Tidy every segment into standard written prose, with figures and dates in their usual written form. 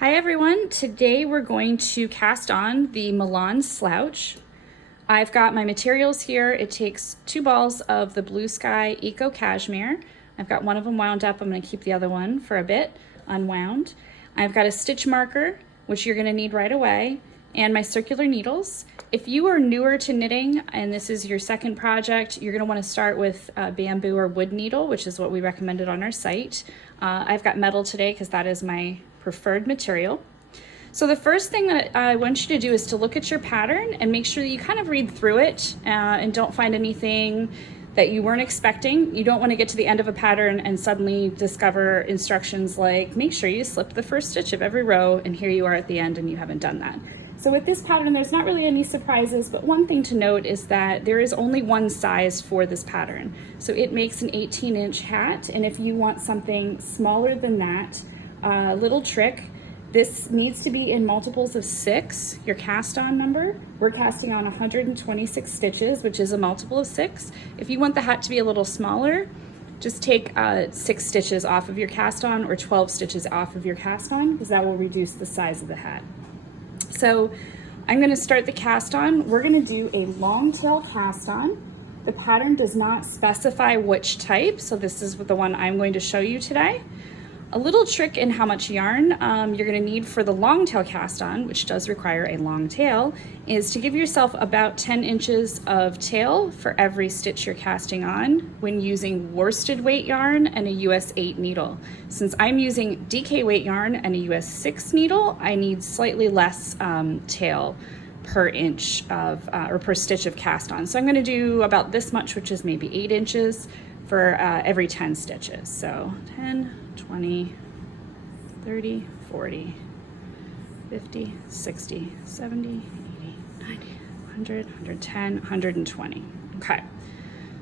Hi everyone, today we're going to cast on the Milan Slouch. I've got my materials here. It takes 2 balls of the Blue Sky Eco Cashmere. I've got one of them wound up. I'm going to keep the other one for a bit unwound. I've got a stitch marker, which you're going to need right away, and my circular needles. If you are newer to knitting and this is your second project, you're going to want to start with a bamboo or wood needle, which is what we recommended on our site. I've got metal today because that is my preferred material. So the first thing that I want you to do is to look at your pattern and make sure that you kind of read through it and don't find anything that you weren't expecting. You don't want to get to the end of a pattern and suddenly discover instructions like make sure you slip the first stitch of every row, and here you are at the end and you haven't done that. So with this pattern, there's not really any surprises, but one thing to note is that there is only one size for this pattern. So it makes an 18-inch hat, and if you want something smaller than that, little trick, this needs to be in multiples of 6, your cast on number. We're casting on 126 stitches, which is a multiple of 6. If you want the hat to be a little smaller, just take 6 stitches off of your cast on or 12 stitches off of your cast on, because that will reduce the size of the hat. So I'm going to start the cast on. We're going to do a long tail cast on. The pattern does not specify which type, so this is the one I'm going to show you today. A little trick in how much yarn you're going to need for the long tail cast on, which does require a long tail, is to give yourself about 10 inches of tail for every stitch you're casting on when using worsted weight yarn and a US 8 needle. Since I'm using DK weight yarn and a US 6 needle, I need slightly less tail per inch of or per stitch of cast on. So I'm going to do about this much, which is maybe 8 inches for every 10 stitches. So 10, 20, 30, 40, 50, 60, 70, 80, 90, 100, 110, 120. Okay.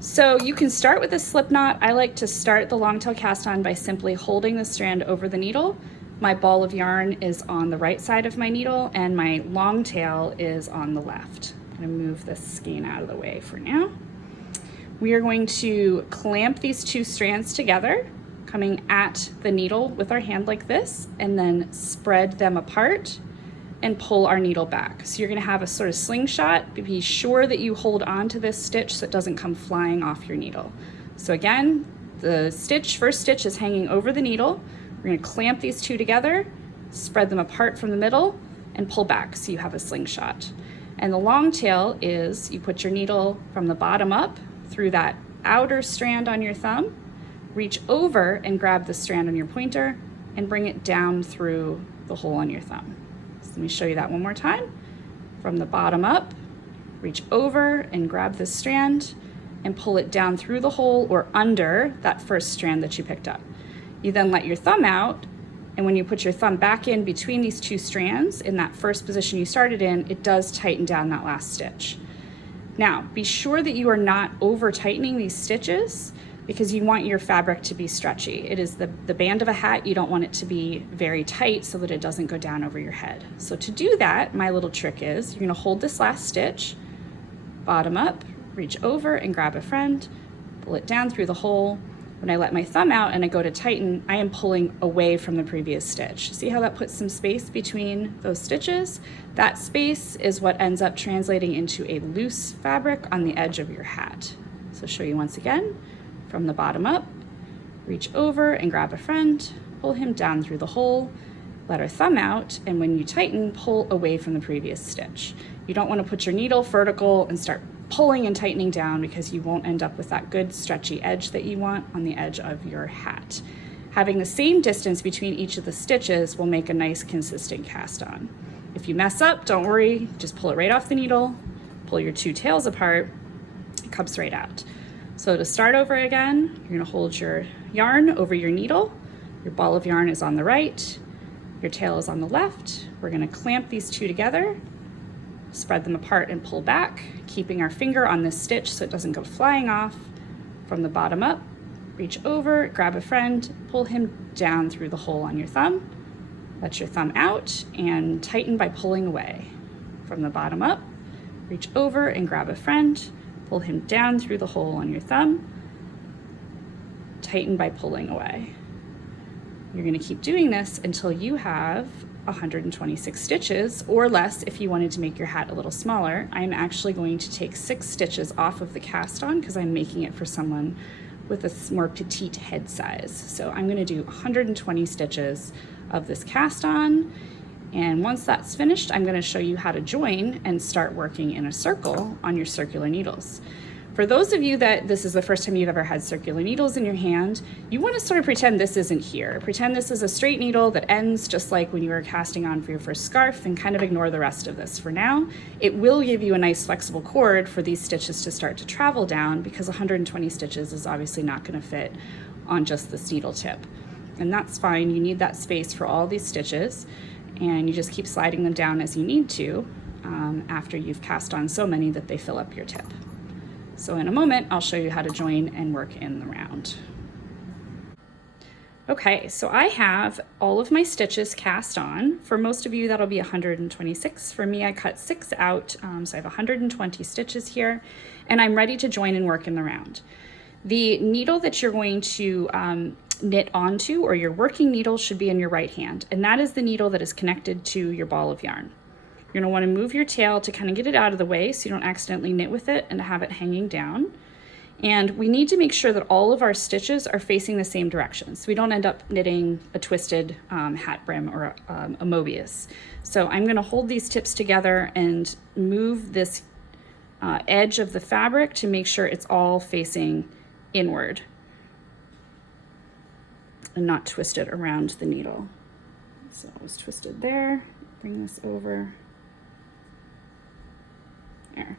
So you can start with a slip knot. I like to start the long tail cast on by simply holding the strand over the needle. My ball of yarn is on the right side of my needle and my long tail is on the left. I'm going to move this skein out of the way for now. We are going to clamp these 2 strands together, coming at the needle with our hand like this, and then spread them apart and pull our needle back. So you're going to have a sort of slingshot. Be sure that you hold on to this stitch so it doesn't come flying off your needle. So again, the first stitch is hanging over the needle. We're going to clamp these 2 together, spread them apart from the middle, and pull back so you have a slingshot. And the long tail is you put your needle from the bottom up through that outer strand on your thumb, reach over and grab the strand on your pointer and bring it down through the hole on your thumb. So let me show you that one more time. From the bottom up, reach over and grab this strand and pull it down through the hole or under that first strand that you picked up. You then let your thumb out, and when you put your thumb back in between these 2 strands in that first position you started in, it does tighten down that last stitch. Now, be sure that you are not over tightening these stitches because you want your fabric to be stretchy. It is the band of a hat. You don't want it to be very tight so that it doesn't go down over your head. So to do that, my little trick is you're going to hold this last stitch, bottom up, reach over and grab a friend, pull it down through the hole. When I let my thumb out and I go to tighten, I am pulling away from the previous stitch. See how that puts some space between those stitches? That space is what ends up translating into a loose fabric on the edge of your hat. So show you once again, from the bottom up, reach over and grab a friend, pull him down through the hole, let our thumb out, and when you tighten, pull away from the previous stitch. You don't want to put your needle vertical and start pulling and tightening down because you won't end up with that good stretchy edge that you want on the edge of your hat. Having the same distance between each of the stitches will make a nice consistent cast on. If you mess up, don't worry, just pull it right off the needle, pull your 2 tails apart, it comes right out. So to start over again, you're going to hold your yarn over your needle, your ball of yarn is on the right, your tail is on the left. We're going to clamp these 2 together, spread them apart and pull back, keeping our finger on this stitch so it doesn't go flying off. From the bottom up, reach over, grab a friend, pull him down through the hole on your thumb, let your thumb out and tighten by pulling away. From the bottom up, reach over and grab a friend, pull him down through the hole on your thumb, tighten by pulling away. You're going to keep doing this until you have 126 stitches or less if you wanted to make your hat a little smaller. I'm actually going to take 6 stitches off of the cast on because I'm making it for someone with a more petite head size. So I'm going to do 120 stitches of this cast on, and once that's finished, I'm going to show you how to join and start working in a circle on your circular needles. For those of you that this is the first time you've ever had circular needles in your hand, you want to sort of pretend this isn't here. Pretend this is a straight needle that ends just like when you were casting on for your first scarf, and kind of ignore the rest of this for now. It will give you a nice flexible cord for these stitches to start to travel down, because 120 stitches is obviously not going to fit on just this needle tip. And that's fine. You need that space for all these stitches, and you just keep sliding them down as you need to after you've cast on so many that they fill up your tip. So in a moment, I'll show you how to join and work in the round. Okay, so I have all of my stitches cast on. For most of you, that'll be 126. For me, I cut 6 out, so I have 120 stitches here, and I'm ready to join and work in the round. The needle that you're going to knit onto, or your working needle, should be in your right hand, and that is the needle that is connected to your ball of yarn. You're going to want to move your tail to kind of get it out of the way so you don't accidentally knit with it and to have it hanging down. And we need to make sure that all of our stitches are facing the same direction so we don't end up knitting a twisted hat brim or a Mobius. So I'm going to hold these tips together and move this edge of the fabric to make sure it's all facing inward and not twisted around the needle. So it was twisted there. Bring this over. There.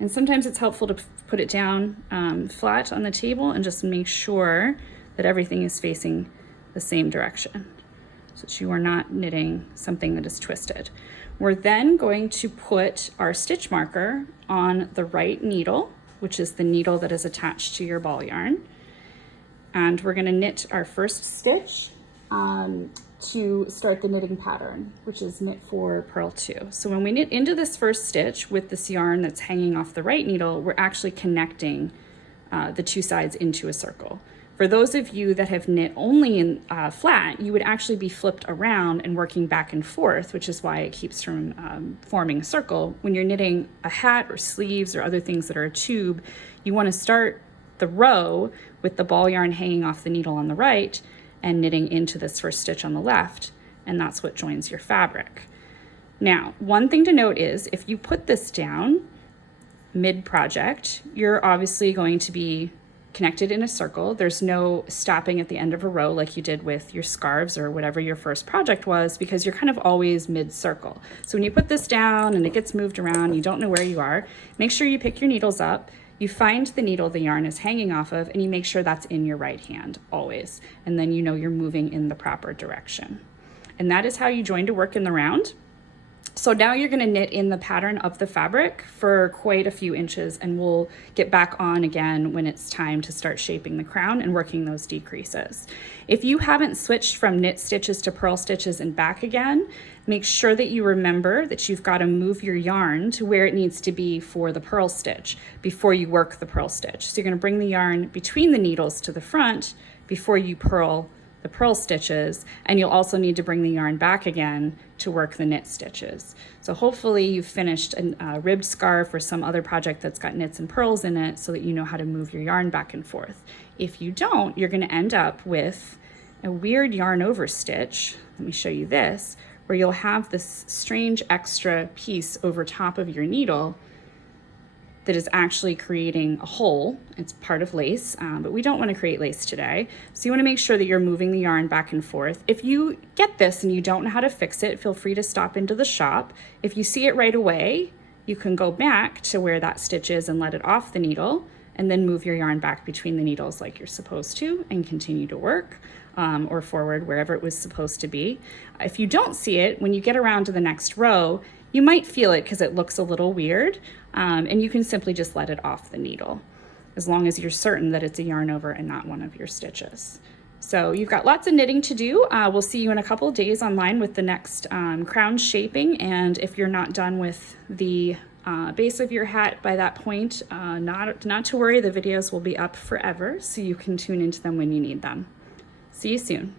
And sometimes it's helpful to put it down flat on the table and just make sure that everything is facing the same direction so that you are not knitting something that is twisted. We're then going to put our stitch marker on the right needle, which is the needle that is attached to your ball yarn. And we're going to knit our first stitch to start the knitting pattern, which is knit 4, purl 2. So when we knit into this first stitch with this yarn that's hanging off the right needle, we're actually connecting the 2 sides into a circle. For those of you that have knit only in flat, you would actually be flipped around and working back and forth, which is why it keeps from forming a circle. When you're knitting a hat or sleeves or other things that are a tube, you want to start the row with the ball yarn hanging off the needle on the right and knitting into this first stitch on the left, and that's what joins your fabric. Now, one thing to note is if you put this down mid-project, you're obviously going to be connected in a circle. There's no stopping at the end of a row like you did with your scarves or whatever your first project was, because you're kind of always mid-circle. So when you put this down and it gets moved around, you don't know where you are, make sure you pick your needles up. You find the needle the yarn is hanging off of, and you make sure that's in your right hand always. And then you know you're moving in the proper direction. And that is how you join to work in the round. So now you're going to knit in the pattern of the fabric for quite a few inches, and we'll get back on again when it's time to start shaping the crown and working those decreases. If you haven't switched from knit stitches to purl stitches and back again, make sure that you remember that you've got to move your yarn to where it needs to be for the purl stitch before you work the purl stitch. So you're going to bring the yarn between the needles to the front before you purl the purl stitches, and you'll also need to bring the yarn back again to work the knit stitches. So hopefully you've finished a ribbed scarf or some other project that's got knits and purls in it so that you know how to move your yarn back and forth. If you don't, you're going to end up with a weird yarn over stitch. Let me show you this, where you'll have this strange extra piece over top of your needle that is actually creating a hole. It's part of lace, but we don't want to create lace today. So you want to make sure that you're moving the yarn back and forth. If you get this and you don't know how to fix it, feel free to stop into the shop. If you see it right away, you can go back to where that stitch is and let it off the needle, and then move your yarn back between the needles like you're supposed to and continue to work, or forward wherever it was supposed to be. If you don't see it, when you get around to the next row, you might feel it because it looks a little weird, and you can simply just let it off the needle, as long as you're certain that it's a yarn over and not one of your stitches. So you've got lots of knitting to do. We'll see you in a couple of days online with the next crown shaping, and if you're not done with the base of your hat by that point, not to worry, the videos will be up forever, so you can tune into them when you need them. See you soon.